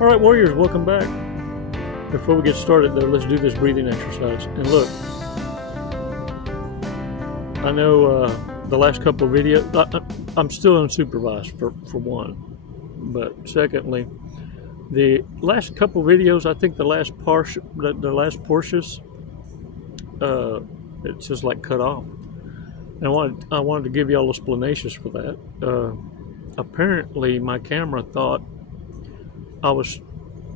All right, warriors, welcome back. Before we get started, though, let's do this breathing exercise. And look, I know the last couple of videos, I'm still unsupervised for one. But secondly, the last couple of videos, I think the last portions, it's just like cut off. And I wanted to give you all explanations for that. Apparently, my camera thought I was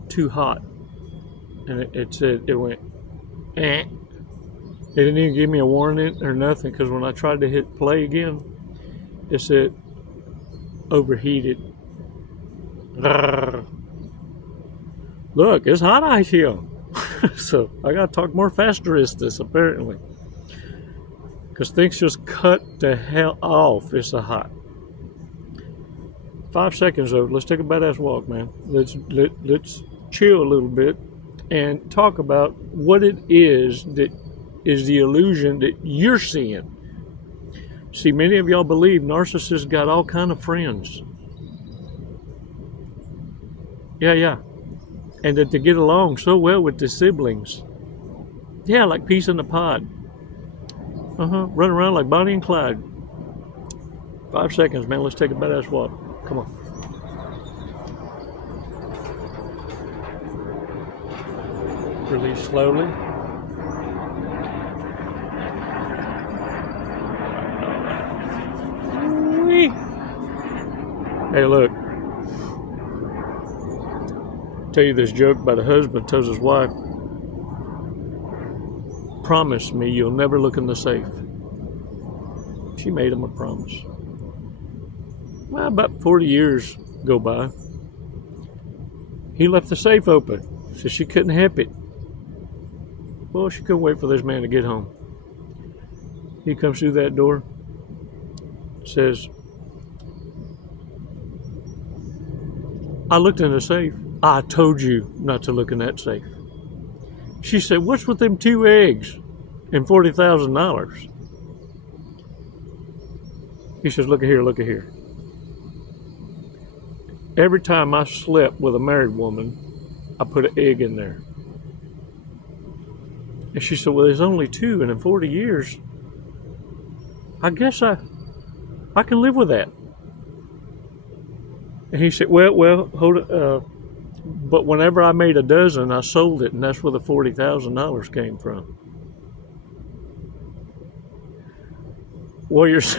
too hot, and it went eh. It didn't even give me a warning or nothing, because when I tried to hit play again, it said overheated. Look, it's hot out here. So I gotta talk more faster as this, apparently, because things just cut the hell off. It's a hot. 5 seconds though. Let's take a badass walk, man. Let's chill a little bit and talk about what it is that is the illusion that you're seeing. See, many of y'all believe narcissists got all kind of friends. Yeah. And that they get along so well with the siblings. Yeah, like peas in a pod. Run around like Bonnie and Clyde. 5 seconds, man. Let's take a badass walk. Come on. Release slowly. Whee. Hey, look. Tell you this joke about a husband tells his wife, "Promise me you'll never look in the safe." She made him a promise. Well, about 40 years go by. He left the safe open, so she couldn't help it. Well, she couldn't wait for this man to get home. He comes through that door, says, "I looked in the safe. I told you not to look in that safe." She said, "What's with them 2 eggs and $40,000? He says, look at here. Every time I slept with a married woman, I put an egg in there." And she said, "Well, there's only 2, and in 40 years, I guess I can live with that." And he said, well, hold it. But whenever I made a dozen, I sold it, and that's where the $40,000 came from. Warriors,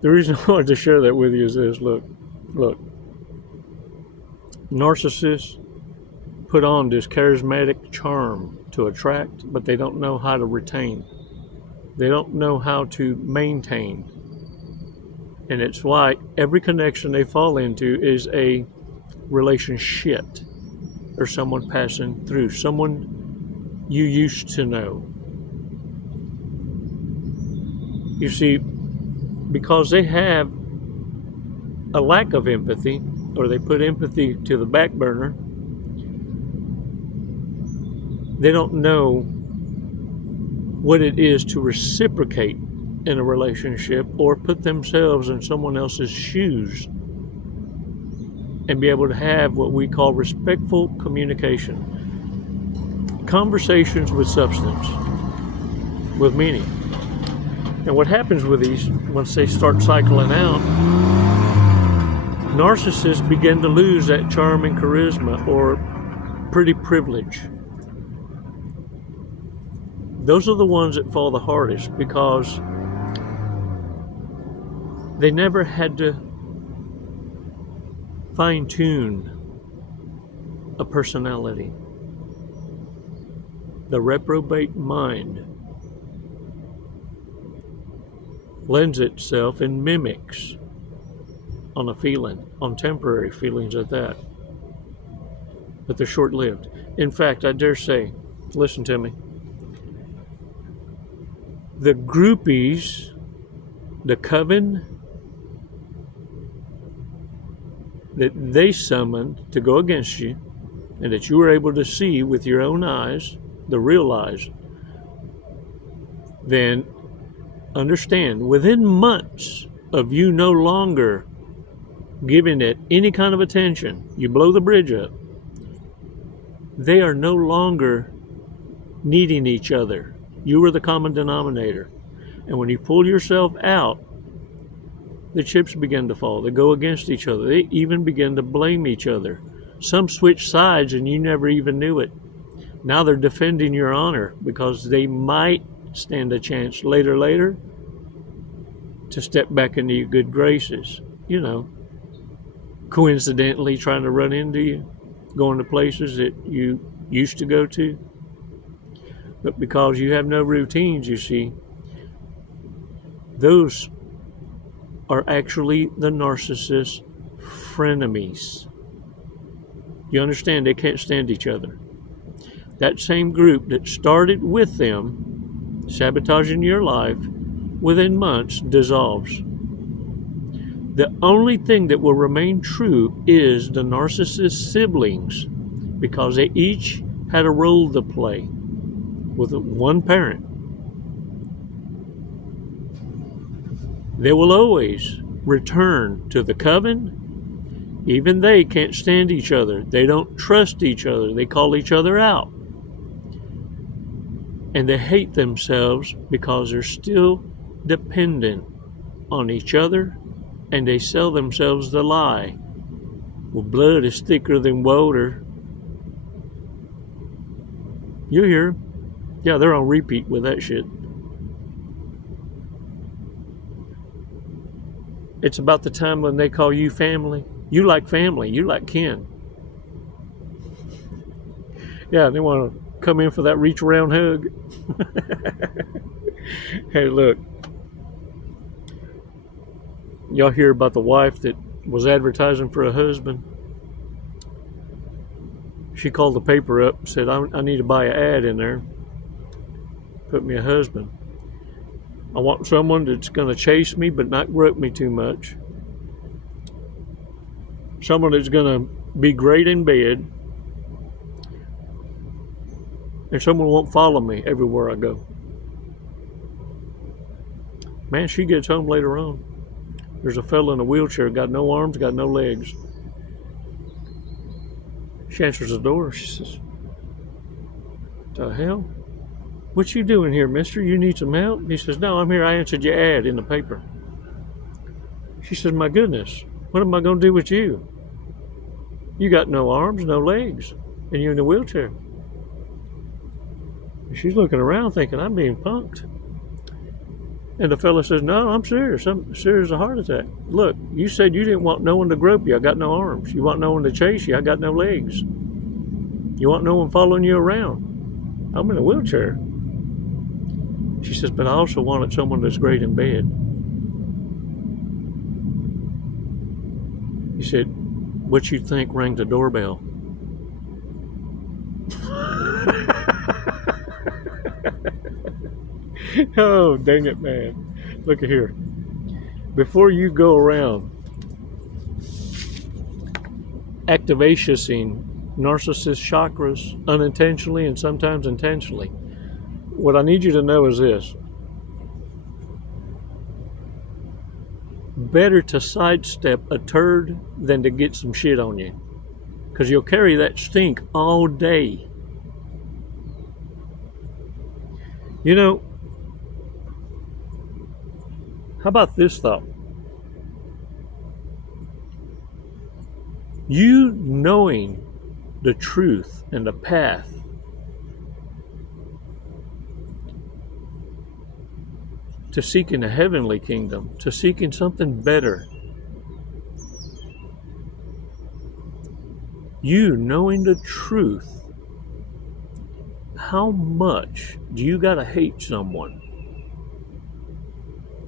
the reason I wanted to share that with you is this. Look. Narcissists put on this charismatic charm to attract, but they don't know how to retain. They don't know how to maintain. And it's why every connection they fall into is a relationship or someone passing through, someone you used to know. You see, because they have a lack of empathy, or they put empathy to the back burner, they don't know what it is to reciprocate in a relationship or put themselves in someone else's shoes and be able to have what we call respectful communication. Conversations with substance, with meaning. And what happens with these, once they start cycling out, narcissists begin to lose that charm and charisma, or pretty privilege. Those are the ones that fall the hardest, because they never had to fine-tune a personality. The reprobate mind lends itself and mimics on a feeling, on temporary feelings at that. But they're short-lived. In fact, I dare say, listen to me, the groupies, the coven that they summoned to go against you, and that you were able to see with your own eyes, the real eyes, then understand, within months of you no longer giving it any kind of attention, you blow the bridge up. They are no longer needing each other. You are the common denominator. And when you pull yourself out, the chips begin to fall. They go against each other. They even begin to blame each other. Some switch sides and you never even knew it. Now they're defending your honor because they might stand a chance later to step back into your good graces. You know, coincidentally trying to run into you, going to places that you used to go to. But because you have no routines, you see, those are actually the narcissist's frenemies. You understand? They can't stand each other. That same group that started with them, sabotaging your life, within months dissolves. The only thing that will remain true is the narcissist siblings, because they each had a role to play with one parent. They will always return to the coven. Even they can't stand each other. They don't trust each other. They call each other out. And they hate themselves because they're still dependent on each other, and they sell themselves the lie. Well, blood is thicker than water. You hear? Yeah, they're on repeat with that shit. It's about the time when they call you family. You like family. You like kin. Yeah, they want to come in for that reach around hug. Hey, look. Y'all hear about the wife that was advertising for a husband? She called the paper up and said, I need to buy an ad in there. Put me a husband. I want someone that's going to chase me but not grope me too much. Someone that's going to be great in bed. And someone won't follow me everywhere I go. Man, she gets home later on. There's a fella in a wheelchair, got no arms, got no legs. She answers the door. She says, "The hell? What you doing here, mister? You need some help?" He says, "No, I'm here. I answered your ad in the paper." She says, "My goodness, what am I going to do with you? You got no arms, no legs, and you're in a wheelchair." And she's looking around thinking, I'm being punked. And the fella says, "No, I'm serious. I'm serious as a heart attack. Look, you said you didn't want no one to grope you. I got no arms. You want no one to chase you. I got no legs. You want no one following you around. I'm in a wheelchair." She says, "But I also wanted someone that's great in bed." He said, "What you think rang the doorbell?" Oh, dang it, man. Look at here. Before you go around activationing narcissist chakras unintentionally and sometimes intentionally, what I need you to know is this. Better to sidestep a turd than to get some shit on you, because you'll carry that stink all day. You know, how about this thought? You knowing the truth and the path to seeking a heavenly kingdom, to seeking something better. You knowing the truth, how much do you gotta hate someone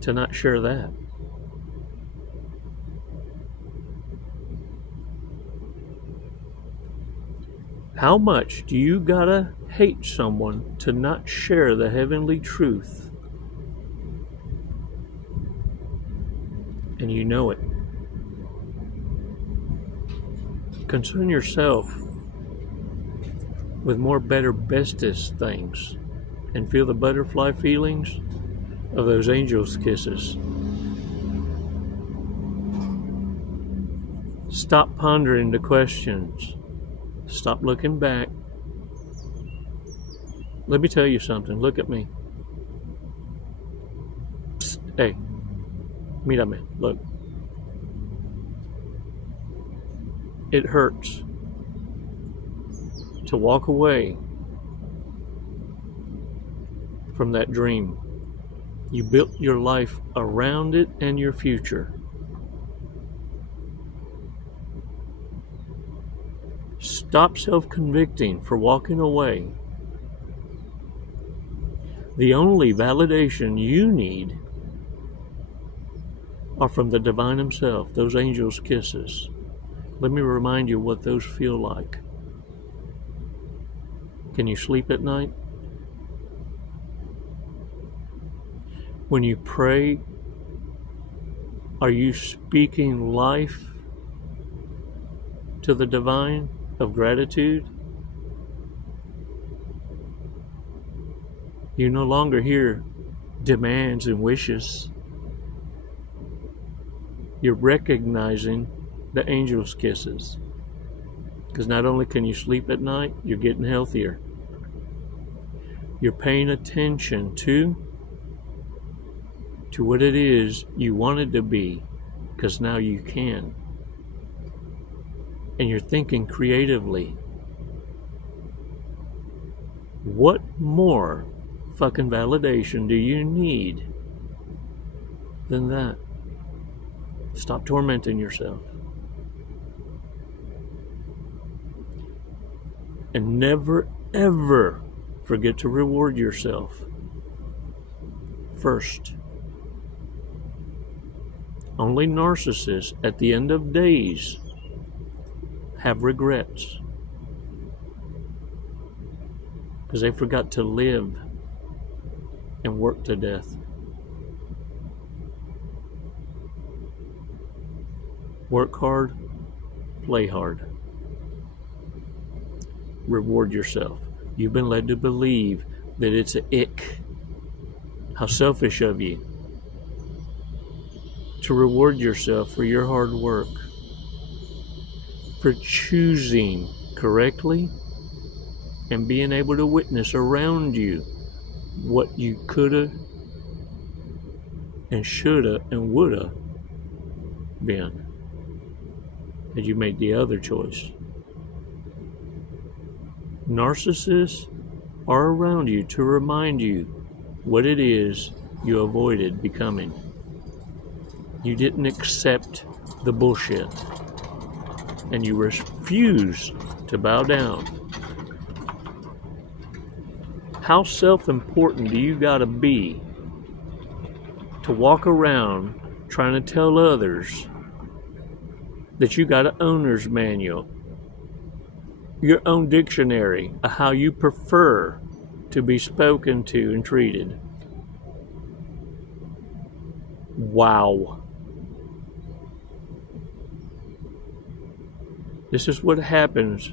to not share that? How much do you gotta hate someone to not share the heavenly truth? And you know it. Concern yourself with more better, bestest things and feel the butterfly feelings of those angels' kisses. Stop pondering the questions. Stop looking back. Let me tell you something. Look at me. Psst, hey, mírame. Look. It hurts to walk away from that dream. You built your life around it and your future. Stop self-convicting for walking away. The only validation you need are from the divine himself, those angels' kisses. Let me remind you what those feel like. Can you sleep at night? When you pray, are you speaking life to the divine of gratitude? You no longer hear demands and wishes. You're recognizing the angels' kisses. Because not only can you sleep at night, you're getting healthier. You're paying attention to what it is you wanted to be, because now you can. And you're thinking creatively. What more fucking validation do you need than that? Stop tormenting yourself. And never, ever forget to reward yourself first. Only narcissists at the end of days have regrets because they forgot to live and work to death. Work hard, play hard. Reward yourself. You've been led to believe that it's an ick. How selfish of you to reward yourself for your hard work, for choosing correctly and being able to witness around you what you coulda and shoulda and woulda been had you made the other choice. Narcissists are around you to remind you what it is you avoided becoming. You didn't accept the bullshit, and you refuse to bow down. How self-important do you gotta be to walk around trying to tell others that you got an owner's manual, your own dictionary of how you prefer to be spoken to and treated? Wow. This is what happens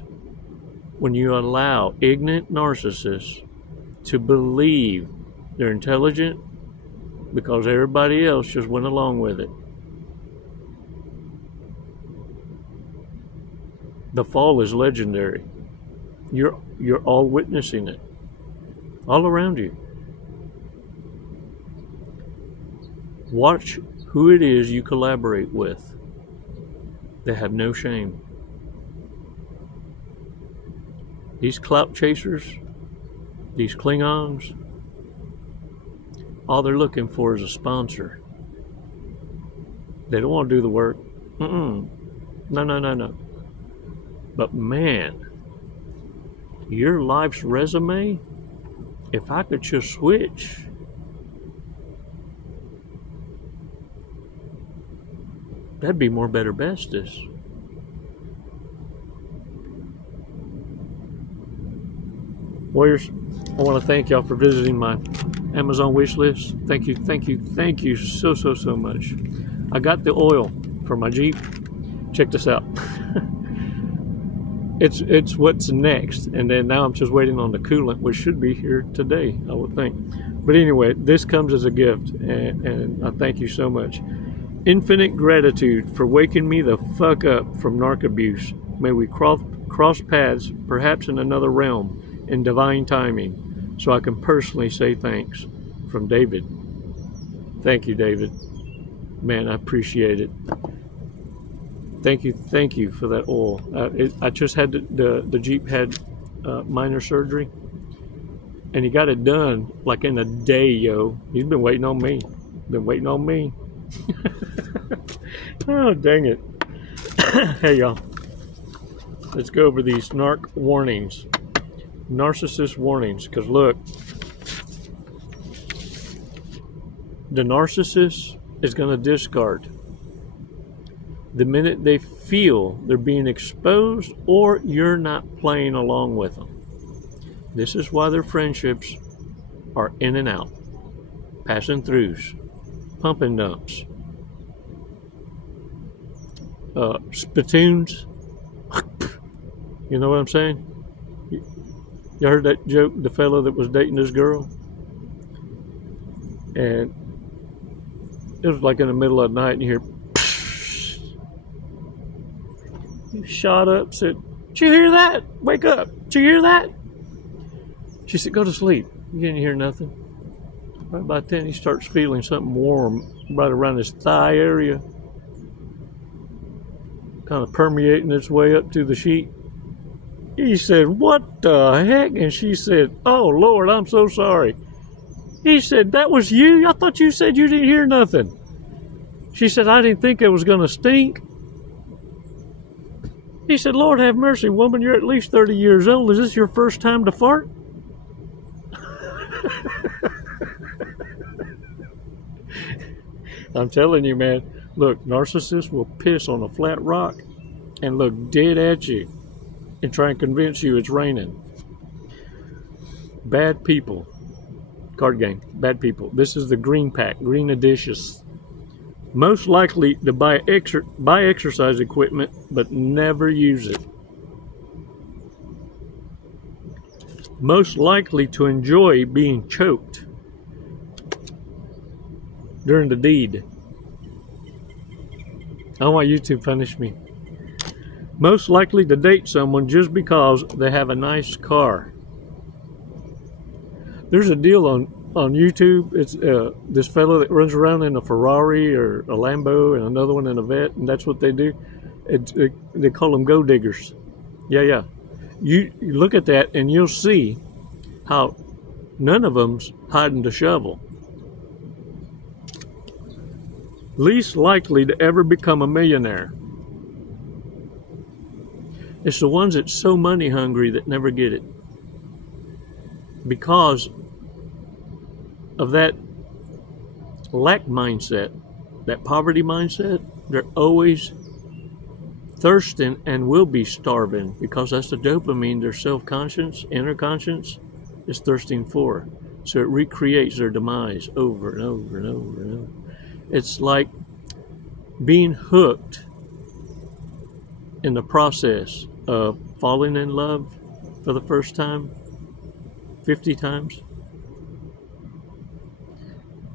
when you allow ignorant narcissists to believe they're intelligent because everybody else just went along with it. The fall is legendary. You're all witnessing it, all around you. Watch who it is you collaborate with. They have no shame. These clout chasers, these Klingons, all they're looking for is a sponsor. They don't want to do the work. No. But man, your life's resume, if I could just switch, that'd be more better bestest. Warriors, I want to thank y'all for visiting my Amazon wish list. Thank you so much. I got the oil for my Jeep. Check this out. It's what's next, and then now I'm just waiting on the coolant, which should be here today, I would think. But anyway, this comes as a gift, and I thank you so much. Infinite gratitude for waking me the fuck up from narc abuse. May we cross paths, perhaps in another realm, in divine timing, so I can personally say thanks. From David. Thank you, David. Man, I appreciate it. Thank you for that oil. I just had the Jeep had minor surgery, and he got it done like in a day, yo. He's been waiting on me. Oh, dang it. Hey, y'all. Let's go over these narc warnings. Narcissist warnings. Because look, the narcissist is going to discard the minute they feel they're being exposed or you're not playing along with them. This is why their friendships are in and out, passing throughs, pump and dumps, spittoons. You know what I'm saying? You heard that joke, the fella that was dating this girl? And it was like in the middle of the night and you hear, he shot up, said, "Did you hear that? Wake up. Did you hear that?" She said, "Go to sleep." You didn't hear nothing. Right about then, he starts feeling something warm right around his thigh area, kind of permeating its way up to the sheet. He said, "What the heck?" And she said, "Oh, Lord, I'm so sorry." He said, "That was you? I thought you said you didn't hear nothing." She said, "I didn't think it was going to stink." He said, "Lord have mercy, woman, you're at least 30 years old. Is this your first time to fart?" I'm telling you, man, look, narcissists will piss on a flat rock and look dead at you and try and convince you it's raining. Bad people. Card game. Bad people. This is the green pack. Green Odysseus. Most likely to buy exercise equipment, but never use it. Most likely to enjoy being choked during the deed. I want you to punish me. Most likely to date someone just because they have a nice car. There's a deal on YouTube. It's this fellow that runs around in a Ferrari or a Lambo and another one in a Vet, and that's what they do. They call them go diggers. Yeah. You look at that and you'll see how none of them's hiding the shovel. Least likely to ever become a millionaire. It's the ones that's so money hungry that never get it. Because of that lack mindset, that poverty mindset, they're always thirsting and will be starving because that's the dopamine their self-conscious, inner conscience is thirsting for. So it recreates their demise over and over and over and over. It's like being hooked in the process of falling in love for the first time 50 times.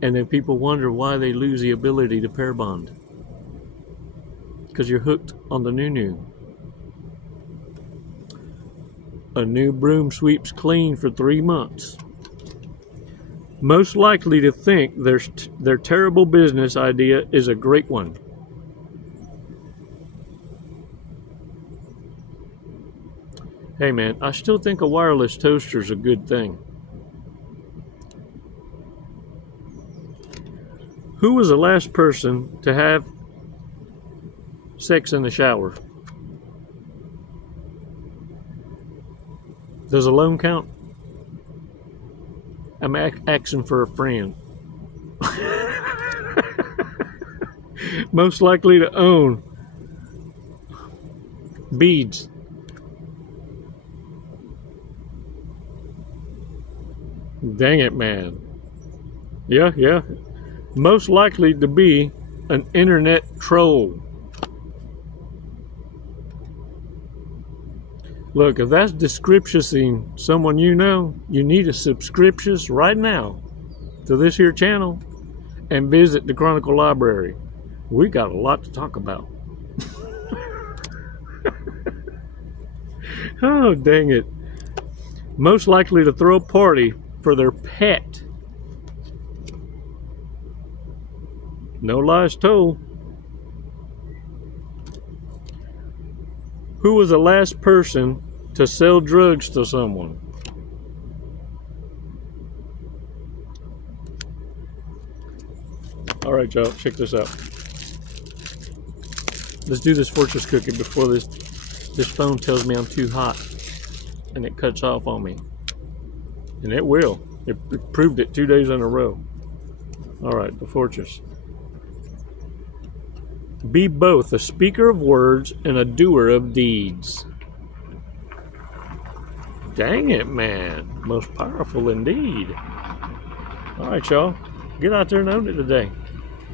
And then people wonder why they lose the ability to pair bond. Because you're hooked on the new. A new broom sweeps clean for 3 months. Most likely to think their terrible business idea is a great one. Hey man, I still think a wireless toaster is a good thing. Who was the last person to have sex in the shower? Does alone count? I'm asking for a friend. Most likely to own beads. Dang it, man. Yeah. Most likely to be an internet troll. Look, if that's descriptioning someone you know, you need to subscription right now to this here channel and visit the Chronicle Library. We got a lot to talk about. Oh, dang it. Most likely to throw a party for their pet. No lies told. Who was the last person to sell drugs to someone? All right, y'all, check this out. Let's do this fortress cookie before this phone tells me I'm too hot and it cuts off on me. And it will. It proved it 2 days in a row. All right, the fortress. Be both a speaker of words and a doer of deeds. Dang it, man. Most powerful indeed. All right, y'all. Get out there and own it today.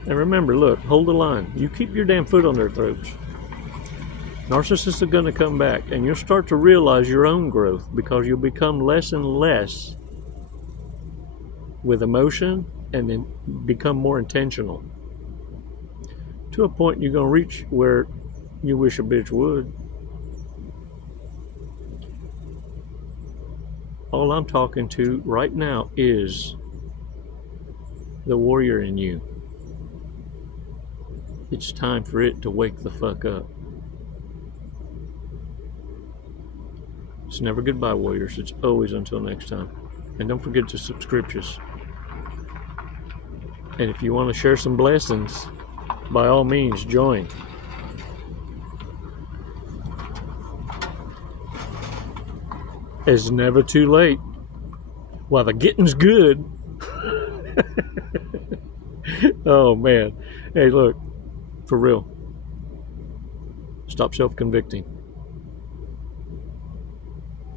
And remember, look, hold the line. You keep your damn foot on their throats. Narcissists are going to come back, and you'll start to realize your own growth because you'll become less and less with emotion and then become more intentional. To a point you're going to reach where you wish a bitch would. All I'm talking to right now is the warrior in you. It's time for it to wake the fuck up. It's never goodbye, warriors. It's always until next time. And don't forget to subscribe us. And if you want to share some blessings, by all means, join. It's never too late. While the getting's good. Oh, man. Hey, look. For real. Stop self-convicting.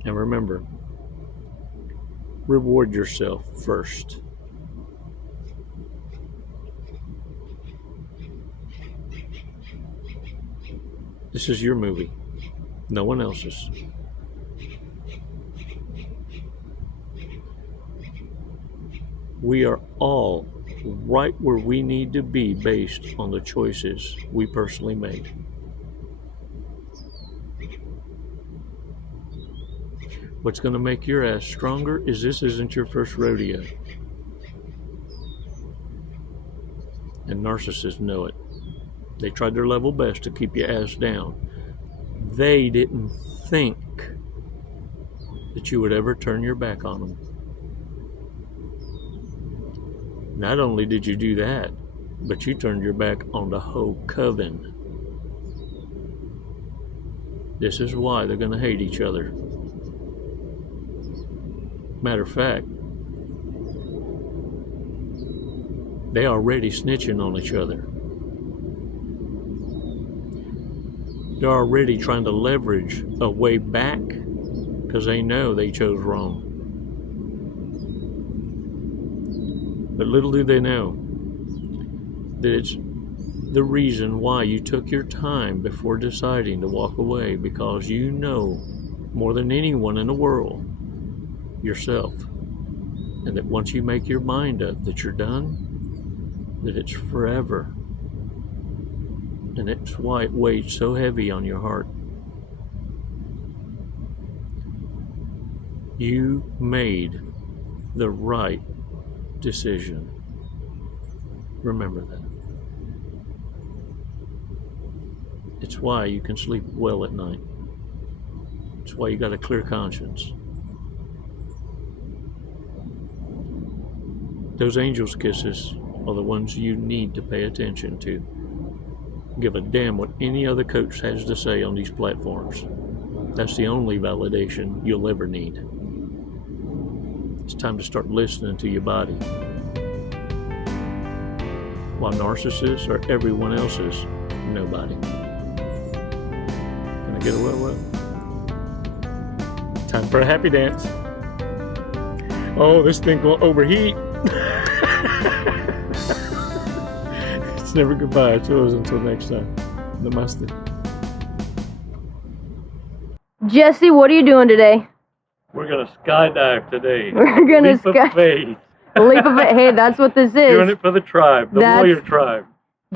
And remember, reward yourself first. This is your movie, no one else's. We are all right where we need to be based on the choices we personally made. What's going to make your ass stronger is this isn't your first rodeo. And narcissists know it. They tried their level best to keep your ass down. They didn't think that you would ever turn your back on them. Not only did you do that, but you turned your back on the whole coven. This is why they're going to hate each other. Matter of fact, they already snitching on each other. They're already trying to leverage a way back because they know they chose wrong. But little do they know that it's the reason why you took your time before deciding to walk away, because you know more than anyone in the world yourself, and that once you make your mind up that you're done, that it's forever. And that's why it weighs so heavy on your heart. You made the right decision. Remember that. It's why you can sleep well at night. It's why you got a clear conscience. Those angels' kisses are the ones you need to pay attention to. Give a damn what any other coach has to say on these platforms. That's the only validation you'll ever need. It's time to start listening to your body. While narcissists are everyone else's nobody. Can I get a well? Time for a happy dance. Oh, this thing will overheat. It's never goodbye. It's always until next time. Namaste. Jesse, what are you doing today? We're gonna skydive today. We're gonna leap of faith. Leap of faith. Hey, that's what this is. Doing it for the tribe, the warrior tribe.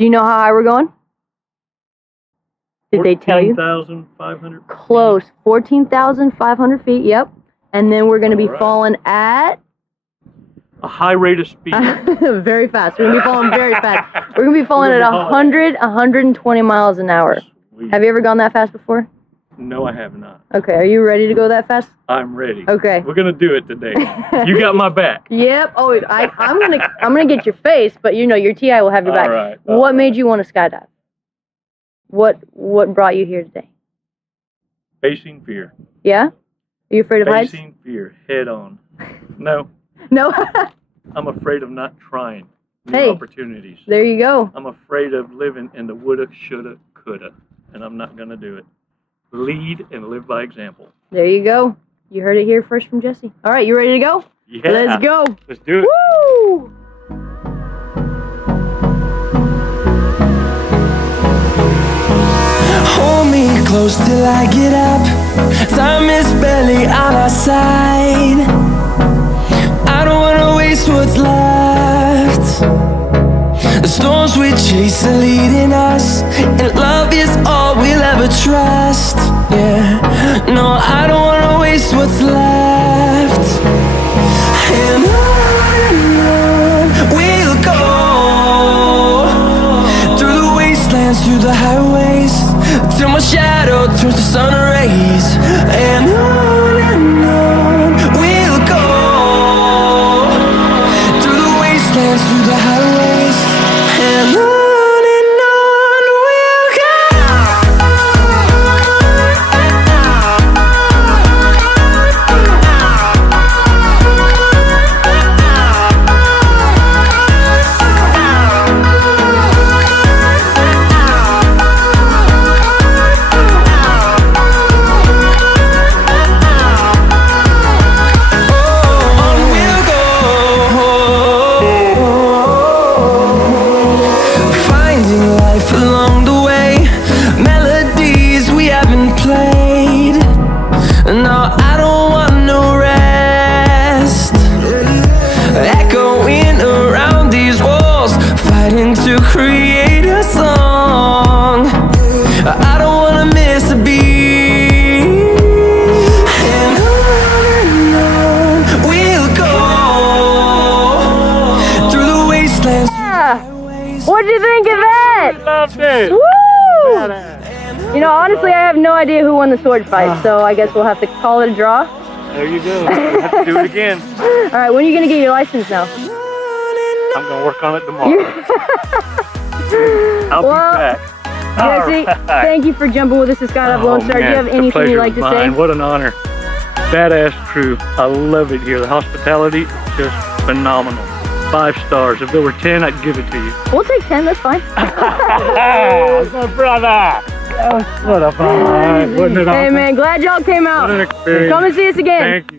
Do you know how high we're going? Did they tell you? 14,500. Close. 14,500 feet, yep. And then we're going to be falling at... a high rate of speed. Very fast. We're going to be falling very fast. We're going to be falling at 120 miles an hour. Sweet. Have you ever gone that fast before? No, I have not. Okay, are you ready to go that fast? I'm ready. Okay. We're gonna do it today. You got my back. Yep. Oh, I'm gonna get your face, but you know your TI will have your back. All right. What made you want to skydive? What brought you here today? Facing fear. Yeah? Are you afraid of heights? Facing fear head on. No. No. I'm afraid of not trying new Hey. opportunities. There you go. I'm afraid of living in the woulda, shoulda, coulda, and I'm not gonna do it. Lead and live by example. There you go. You heard it here first from Jesse. All right, you ready to go? Yeah. Let's go. Let's do it. Woo! Hold me close till I get up. Time is barely on our side. I don't wanna waste what's left. The storms we chase are leading us, and love is all we'll ever trust. Yeah, no, I don't wanna waste what's left. And on we'll go, through the wastelands, through the highways, till my shadow turns to sun rays. And on we'll go, through the wastelands, through the highways, and on we'll go. Along the way, melodies we haven't played. No, I don't want no rest. Echoing around these walls, fighting to create a song. I don't wanna miss a beat. And on we'll go, through the wastelands. What'd you think of it? Loved it. Woo! You know, honestly, I have no idea who won the sword fight, so I guess we'll have to call it a draw. There you go. We'll have to do it again. All right, when are you gonna get your license now? I'm gonna work on it tomorrow. I'll be back. Jesse, thank you for jumping with us to Skydive Lone Star. Do you have anything you'd like to say? What an honor. Badass crew. I love it here. The hospitality, just phenomenal. 5 stars. If there were 10, I'd give it to you. We'll take 10, that's fine. My brother. What a fun. Wasn't it awesome? Hey man, glad y'all came out. What an experience. Come and see us again. Thank you.